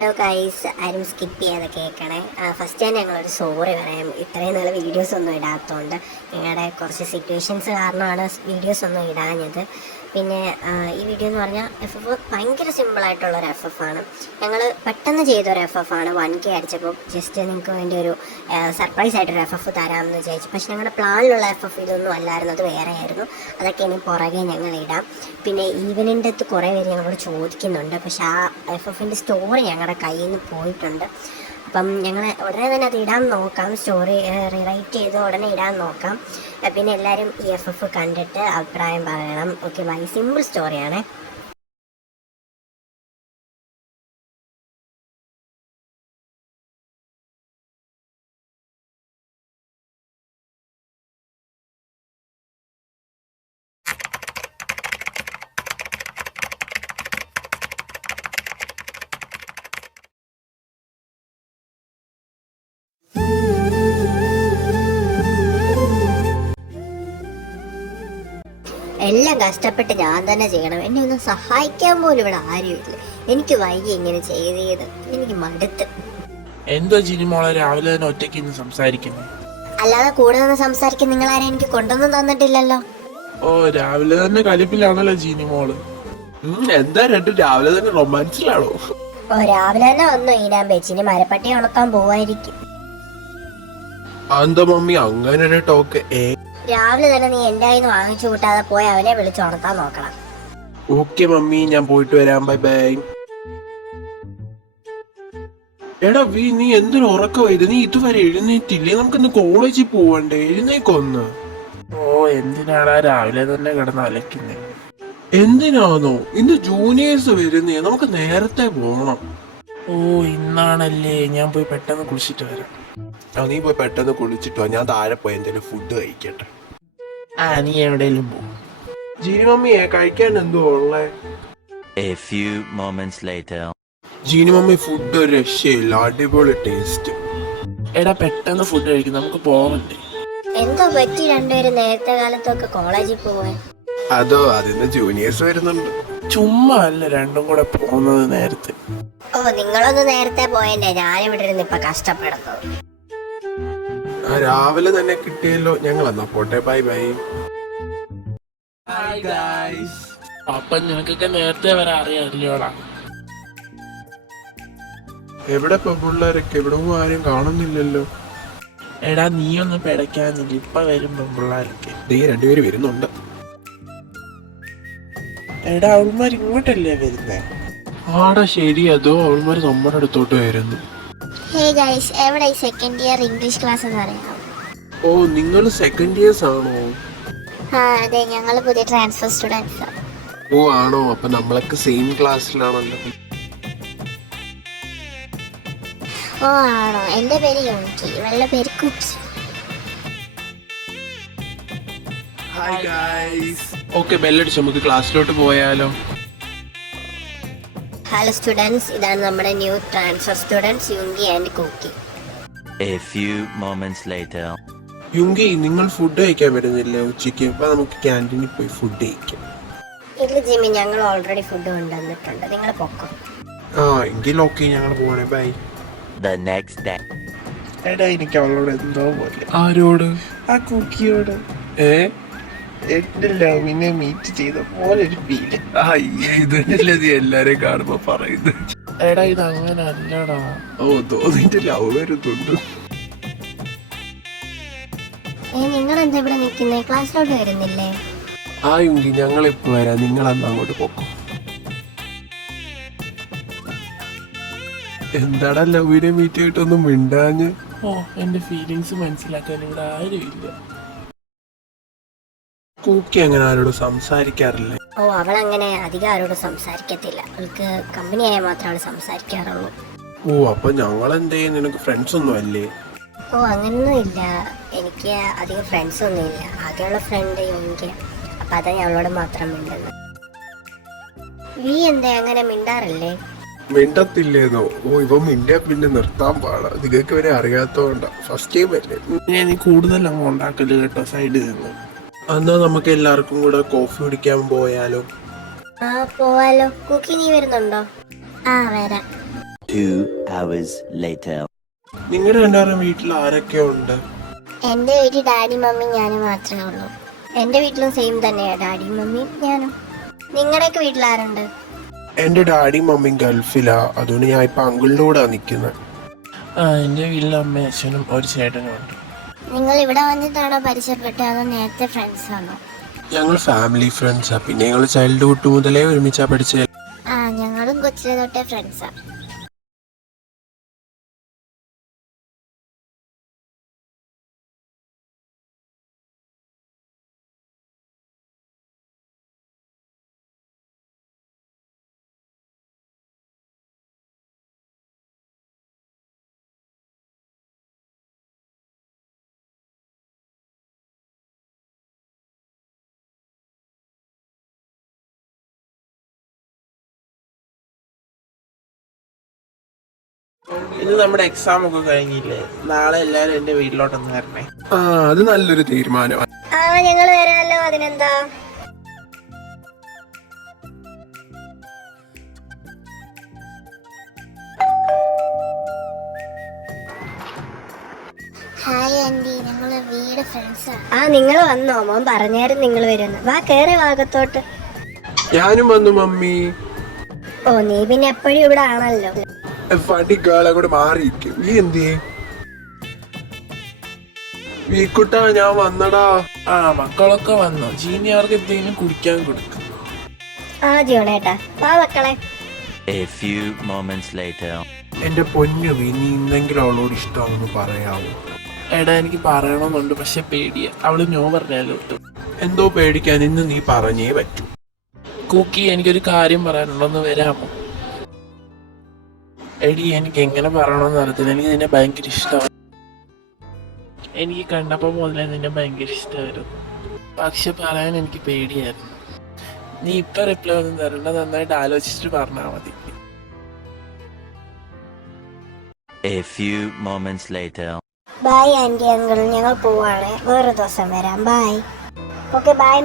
Hello guys, ആരും skip ചെയ്യാതെ കേൾക്കണേ. ഫസ്റ്റ് ഞാൻ ഞങ്ങളൊരു സോറി പറയാം. ഇത്രയും നല്ല വീഡിയോസ് ഒന്നും ഇടാത്തതുകൊണ്ട് ഞങ്ങളുടെ കുറച്ച് സിറ്റുവേഷൻസ് കാരണമാണ് വീഡിയോസ് ഒന്നും ഇടാഞ്ഞത്. പിന്നെ ഈ വീഡിയോ എന്ന് പറഞ്ഞാൽ FF ഭയങ്കര സിമ്പിളായിട്ടുള്ളൊരു FF ആണ്. ഞങ്ങൾ പെട്ടെന്ന് ചെയ്തൊരു FF ആണ്. 1K അടിച്ചപ്പോൾ ജസ്റ്റ് നിങ്ങൾക്ക് വേണ്ടി ഒരു സർപ്രൈസ് ആയിട്ടൊരു FF തരാമെന്ന് വിചാരിച്ചു. പക്ഷേ ഞങ്ങളുടെ പ്ലാനിലുള്ള FF ഇതൊന്നും അല്ലായിരുന്നു, അത് വേറെ ആയിരുന്നു. അതൊക്കെ ഇനി പുറകെ ഞങ്ങൾ ഇടാം. പിന്നെ ഈവനിൻ്റെ അടുത്ത് കുറേ പേര് ഞങ്ങളോട് ചോദിക്കുന്നുണ്ട്, പക്ഷേ ആ FFൻ്റെ സ്റ്റോറി ഞങ്ങളുടെ കയ്യിൽ നിന്ന് പോയിട്ടുണ്ട്. അപ്പം ഞങ്ങൾ ഉടനെ തന്നെ അത് ഇടാൻ നോക്കാം. സ്റ്റോറി റീറൈറ്റ് ചെയ്ത് ഉടനെ ഇടാൻ നോക്കാം. പിന്നെ എല്ലാവരും ഈ FF കണ്ടിട്ട് അഭിപ്രായം പറയണം. Okay, by. സിമ്പിൾ സ്റ്റോറിയാണ്. എല്ലാം കഷ്ടപ്പെട്ട് ഞാൻ തന്നെ ചെയ്യണം. എന്നെ ഒന്ന് സഹായിക്കാൻ പോലും ഇവിടെ ആരുമില്ല. എനിക്ക് വൈകി ഇങ്ങനെ ചെയ്ത് എനിക്ക് മടുത്ത്. എന്തോ ജിനിമോളെ രാവിലെ തന്നെ ഒറ്റയ്ക്ക് ഇന്ന് സംസാരിക്കുന്നു? അല്ലാതെ കൂടെ നിന്ന് സംസാരിക്കാൻ നിങ്ങളാരും എനിക്ക് കൊണ്ടൊന്നും തന്നിട്ടില്ലല്ലോ. ഓ, രാവിലെ തന്നെ കലിപ്പിലാണല്ലോ ജിനിമോള്. എന്താ രണ്ടും രാവിലെ തന്നെ റൊമാൻസിലാണോ? ഓ, രാവിലെ തന്നെ വന്നു ഈനാൻ വെച്ചിന് മരപ്പട്ടി ഉണക്കാൻ പോവായിരിക്കും. എന്താ മമ്മി അങ്ങനെ ഒരു ടോക്ക്? രാവിലെ തന്നെ നീ എന്റെ കയ്യിൽ നിന്ന് വാങ്ങിച്ചു കൂട്ടാതെ പോയി അവനെ വിളിച്ച് ഉണർത്താൻ നോക്കണം. ഓക്കെ മമ്മി, ഞാൻ പോയിട്ട് വരാം. Bye bye. എടാ നീ എന്തൊരു ഉറക്കമായിരുന്നു? നീ ഇതുവരെ എഴുന്നേറ്റില്ലേ? നമുക്കിന്ന് കോളേജിൽ പോവണ്ടേ? എഴുന്നേക്കൊന്ന്. ഓ, എന്തിനാടാ രാവിലെ തന്നെ കിടന്ന് അലക്കുന്നേ? എന്തിനാണോ? ഇന്ന് ജൂനിയേഴ്സ് വരുന്നേ, നമുക്ക് നേരത്തെ പോണം. ഓ, ഇന്നാണല്ലേ? ഞാൻ പോയി പെട്ടെന്ന് കുളിച്ചിട്ട് വരാം. നീ പോയി പെട്ടെന്ന് കുളിച്ചിട്ടോ, ഞാൻ താഴെ പോയി എന്തെങ്കിലും ഫുഡ് കഴിക്കട്ടെ. നീ എവിടെയെങ്കിലും പോ. ജീനി മമ്മിയെ കഴിക്കാൻ എന്തോ ഉള്ളേ? A few moments later. Genie mummy food ഒരു രക്ഷയില്ല, അടിപൊളി ടേസ്റ്റ്. എടാ പെട്ടെന്ന് ഫുഡ് കഴിക്കും, നമുക്ക് പോവണ്ടേ? എന്തോ പറ്റി രണ്ടുപേരും നേരത്തെ കാലത്തൊക്കെ കോളേജിൽ പോവാൻ? അതോ അതിന്ന് ജൂനിയേഴ്സ് വരുന്നുണ്ട്. ചുമ്മാ അല്ല, രണ്ടും കൂടെ പോകുന്നത് നേരത്തെ. ഓ, നിങ്ങളൊന്ന് നേരത്തെ പോയല്ലേ, ഞാനിവിടെ ഇരുന്ന് ഇപ്പൊ കഷ്ടപ്പെടുന്നു. രാവിലെ തന്നെ കിട്ടിയല്ലോ. ഞങ്ങൾ എന്നാ പോട്ടെ. Bye bye. അപ്പൊ നിനക്കൊക്കെ നേരത്തെ വരെ അറിയാമല്ലോടാ. എവിടെ പിള്ളേരൊക്കെ? ഇവിടെ ആരും കാണുന്നില്ലല്ലോ. എടാ നീ ഒന്ന് പിടയ്ക്കാന്നില്ല, ഇപ്പൊ വരും പിള്ളേരൊക്കെ. രണ്ടുപേര് വരുന്നുണ്ട്. എടാ അവൾമാർ ഇങ്ങോട്ടല്ലേ വരുന്നേ? ആടാ ശരി, അതോ അവൾമാർ നമ്മുടെ അടുത്തോട്ട് വരുന്നു. ഹേ ഗൈസ്, എവിടെ സെക്കൻഡ് ഇയർ ഇംഗ്ലീഷ് ക്ലാസ് എന്ന് പറയാം? ഓ, നിങ്ങൾ സെക്കൻഡ് ഇയേഴ്സ് ആണോ? ആ അതെ, ഞങ്ങൾ പുതിയ ട്രാൻസ്ഫർ സ്റ്റുഡൻസ്. ഓ ആണോ? അപ്പൊ നമ്മളൊക്കെ സെയിം ക്ലാസ്സിലാണല്ലോ. ഓ ആണോ? എന്റെ പേര് യോങ്കി, ഇവളുടെ പേര് കുപ്സ്. Hi guys. ഓക്കെ, ബെല്ലടിച്ച് നമുക്ക് ക്ലാസ്സിലോട്ട് പോയാലോ? ഹലോ സ്റ്റുഡൻസ്, ഇതാണ് നമ്മുടെ new transfer students Yoongi and Kookie. A few moments later. യുങ്കി, നിങ്ങൾ ഫുഡ് കഴിക്കാൻ വരുന്നില്ലേ ഉച്ചയ്ക്ക്? അപ്പൊ നമുക്ക് ക്യാൻറ്റീനിൽ പോയി ഫുഡ് കഴിക്കാം. ഇല്ല ജിമ്മി, ഞങ്ങൾ ഓൾറെഡി ഫുഡ് കൊണ്ടുവന്നിട്ടുണ്ട്, നിങ്ങൾ പൊക്കോ. എങ്കിൽ ഓക്കെ, ഞങ്ങൾ പോവാണേ. ബൈ. The next day. എടാ എനിക്ക് അവളോട് എന്തോ പോലെ. ആരോട്? ആ കുക്കിയോട്. എന്റെ ലവിനെ മീറ്റ് ചെയ്ത പോലെ ഒരു ഫീല്. ഇതല്ലേ നീ എല്ലാരെയും കാണുമ്പോ പറയുന്നത്? എടാ ഇത് അങ്ങനെ അല്ലടാ. ഓ, തോന്നിട്ട് ലവ് വരുന്നുണ്ട്. നിങ്ങൾ എന്താ ഇവിടെ നിൽക്കുന്നേ? ക്ലാസ്സിലോട്ട് വരുന്നില്ലേ? യുങ്കി, ഞങ്ങളിപ്പോ വരാം, നിങ്ങളന്ന് അങ്ങോട്ട് പോക്കും. എന്താടാ ലവിനെ മീറ്റ് ചെയ്തിട്ടൊന്നും മിണ്ടാഞ്ഞ്? ഓ, എന്റെ ഫീലിങ്സ് മനസ്സിലാക്കാൻ ഇവിടെ ആരുമില്ല. കൂക്കി അങ്ങനെ ആരോട് സംസാരിക്കാറില്ലേ? ഓ, അവളങ്ങനെ അധികം ആരോട് സംസാരിക്കത്തില്ല. അവൾക്ക് കമ്പനിയായ മാത്രമേ അവൾ സംസാരിക്കാറുള്ളൂ. ഓ, അപ്പൊ ഞങ്ങൾ എന്തേ? നിനക്ക് ഫ്രണ്ട്സ് ഒന്നും അല്ലേ? ഓ, അങ്ങനൊന്നും ഇല്ല, എനിക്ക് അധികം ഫ്രണ്ട്സ് ഒന്നും ഇല്ല. ആകെയുള്ള ഫ്രണ്ട് യോങ്കി. അപ്പൊ അതാ ഞാൻ അവളോട് മാത്രം മിണ്ടുന്നു. നീ എന്താ അങ്ങനെ മിണ്ടാറില്ലേ? മിണ്ടത്തില്ലേന്നോ? ഓ, ഇവ മിണ്ടിയാ പിന്നെ നിർത്താൻ പാടാ. നിങ്ങൾക്ക് വരെ അറിയാത്തോണ്ടാ, ഫസ്റ്റ് ടൈം അല്ലേ. ഞാൻ കൂടുതൽ അങ്ങ് ഉണ്ടാക്കല് കേട്ടോ സൈഡിൽ നിന്ന്. എന്നാ നമുക്ക് എല്ലാവർക്കും കൂടെ കോഫി കുടിക്കാൻ പോയാലോ? പോവാലോ. കുക്കി നീ വരുന്നുണ്ടോ? വരാം. 2 hours later. നിങ്ങളുടെ രണ്ടാറും വീട്ടിൽ ആരൊക്കെ ഉണ്ട്? എൻ്റെ വീട്ടിൽ ഡാഡി മമ്മി ഞാനും മാത്രമേ ഉള്ളൂ. എൻ്റെ വീട്ടിലും സെയിം തന്നെയാണ്, ഡാഡി മമ്മി ഞാനും. നിങ്ങളുടെയൊക്കെ വീട്ടിൽ ആരുണ്ട്? എന്റെ ഡാഡിയും മമ്മിയും ഗൾഫിലാ, അതുകൊണ്ട് ഞാൻ ഇപ്പൊ അങ്കിളിന്റെ കൂടെ നിൽക്കുന്നത്. എൻ്റെ വീട്ടിൽ അമ്മയും അച്ഛനും ഒരു ചേട്ടനും ഉണ്ട്. നിങ്ങൾ ഇവിടെ വന്നിട്ടാണോ പരിചയപ്പെട്ടത്, അതോ നേരത്തെ ഫ്രണ്ട്സ് ആണോ? ഞങ്ങൾ ഫാമിലി ഫ്രണ്ട്സാ. പിന്നെ ഞങ്ങൾ ചൈൽഡ്ഹുഡ് മുതലേ ഒരുമിച്ചാ പഠിച്ചത്. ഞങ്ങളും കൊച്ചിലെ തൊട്ടേ ഫ്രണ്ട്സാ. ഇത് നമ്മുടെ എക്സാം ഒക്കെ കഴിഞ്ഞില്ലേ, നാളെ എല്ലാരും എന്റെ വീട്ടിലോട്ടൊന്ന് വരണേ. അത് നല്ലൊരു തീരുമാനമാണ്. ഞങ്ങൾ വരാമല്ലോ, അതിനെന്താ. ഹായ് ആന്റി, ഞങ്ങള് വീട് ഫ്രണ്ട്സാ. നിങ്ങൾ വന്നോ? മോൻ പറഞ്ഞായിരുന്നു നിങ്ങൾ വരുന്നു. വാ, കേറി ഭാഗത്തോട്ട്. ഞാനും വന്നു മമ്മി. ഓ, നീ പിന്നെ എപ്പോഴും ഇവിടെ ആണല്ലോ. ഫടിക്കാളെ കൂടെ മാറിയിരിക്കും. നീ എന്തിയെ? വീക്കുട്ടാ, ഞാൻ വന്നടാ. മക്കളൊക്കെ വന്നു. ജീനി അവർക്ക് എന്തെങ്കിലും കുടിക്കാൻ കൊടുക്കും. ജിയോണേട്ടാ, വാ മക്കളെ. A few moments later. എന്റെ പൊന്നു നീ എന്തെങ്കിലും അവളോട് ഇഷ്ടമാണെന്ന് പറയാവോ? എടാ, എനിക്ക് പറയണമെന്നുണ്ട്, പക്ഷെ പേടിയാ. അവള് നോ പറഞ്ഞാലോ. എന്തോ പേടിക്കാൻ, ഇന്ന് നീ പറഞ്ഞേ പറ്റൂ. കൂക്കി, എനിക്കൊരു കാര്യം പറയാനുണ്ടെന്ന് വരാമോ? എടി, എനിക്ക് എങ്ങനെ പറയണമെന്ന് അറിയത്തില്ല. എനിക്ക് നിന്നെ ഭയങ്കര ഇഷ്ടമാണ്. എനിക്ക് കണ്ടപ്പോൾ മുതലേ നിന്നെ ഭയങ്കര ഇഷ്ടമായിരുന്നു. പക്ഷെ പറയാൻ എനിക്ക് പേടിയായിരുന്നു. നീ ഇപ്പൊ റിപ്ലൈ ഒന്നും തരണ്ട, നന്നായിട്ട് ആലോചിച്ചിട്ട് പറഞ്ഞാൽ മതി. A few moments later. By aunty uncle, ഞങ്ങൾ പോവാണ്. വേറെ ദിവസം വരാം. ബൈ. Okay, by.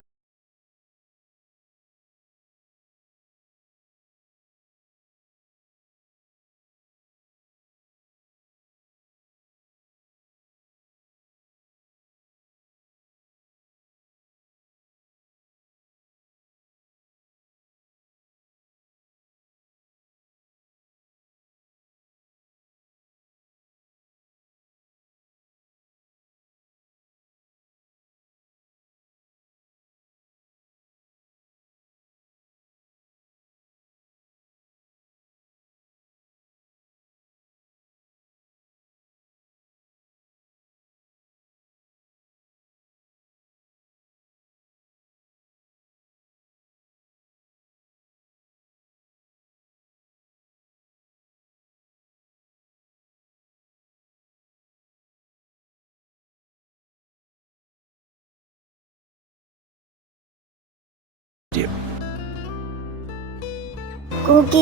കൂക്കി,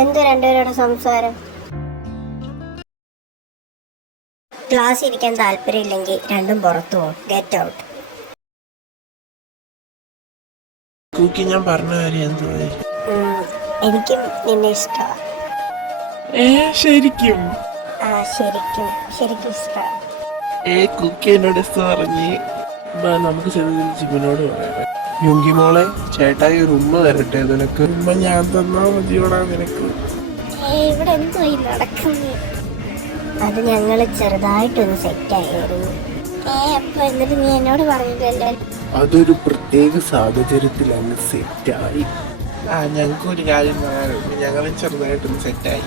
എന്തോ രണ്ടുപേരുടെ സംസാരം? ക്ലാസ് ഇരിക്കാൻ താല്പര്യമില്ലെങ്കിൽ രണ്ടും പുറത്തു പോകും. Get out. കൂക്കി, ഞാൻ പറഞ്ഞ കാര്യം എന്തോ. എനിക്കും നിന്നെ ഇഷ്ടമാണ്. ശരിക്കും? ശരിക്കും ശരിക്കും ഇഷ്ടമാണ്. കുക്കി എന്നോട് ഇഷ്ടം പറഞ്ഞ്. നമുക്ക് ജിബിനോട് പറയാം. യുങ്കി മോളെ, ചേട്ടായി ഒരു ഉമ്മ തരട്ടെ നിനക്ക്? ഉമ്മ ഞാൻ തന്നാ മതിയോടാ നിനക്ക്? ഇവിടെ എന്തോ നടക്കുന്നു? അത് ഞങ്ങൾ ചെറുതായിട്ടൊന്ന് സെറ്റായിരുന്നു. അപ്പൊ എന്നിട്ട് നീ എന്നോട് പറഞ്ഞില്ലല്ലോ? അതൊരു പ്രത്യേക സാഹചര്യത്തിൽ അങ്ങ് സെറ്റായി. ഞങ്ങൾക്ക് ഒരു കാര്യം പറയാനുണ്ട്. ഞങ്ങൾ ചെറുതായിട്ടൊന്ന് സെറ്റായി.